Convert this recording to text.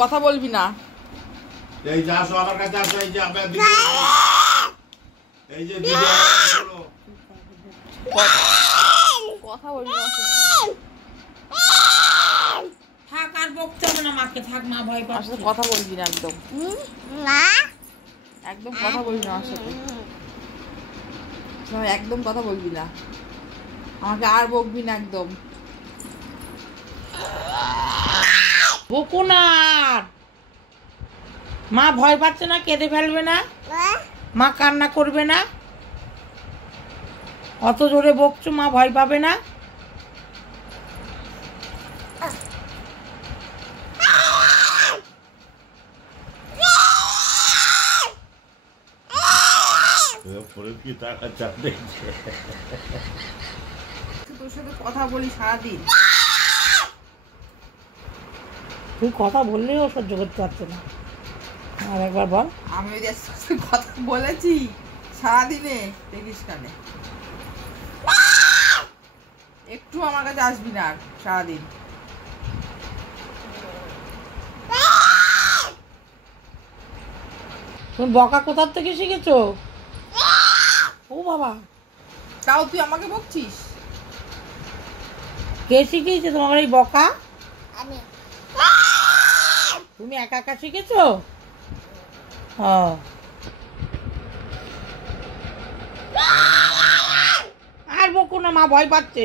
কথা বলবি না। এই যে আসো আমার কাছে আসো, এই যে আমার দিদি, এই যে দিদি শোনো, কথা বলবি না। থাক, আর বকতে হবে না মাকে, থাক, মা ভয় পাচ্ছে। কথা বলবি না একদম, একদম কথা বলবি না আমার সাথে, একদম কথা বলবি না আমাকে, আর বকবি না একদম। বকো না, মা ভয় পাচ্ছে না, কেঁদে ফেলবে না, মা কান্না করবে না, অত জোরে বকছো, মা ভয় পাবে না। তোর সাথে কথা বলি সারাদিন, তুই কথা বললেও সহ্য করতে পারছে না। আর একবার বল। আমি ওই কথা বলেছি সারাদিনে, দেখিস কানে, একটু আমার কাছে আসবি না আর সারাদিন। তুমি বকা কোথার থেকে শিখেছো? ও বাবা, তাও তুই আমাকে বকছিস? কে শিখিয়েছে তোমার এই বকা? তুমি একা একা শিখেছো? আর বকো না, মা ভয় পাচ্ছে।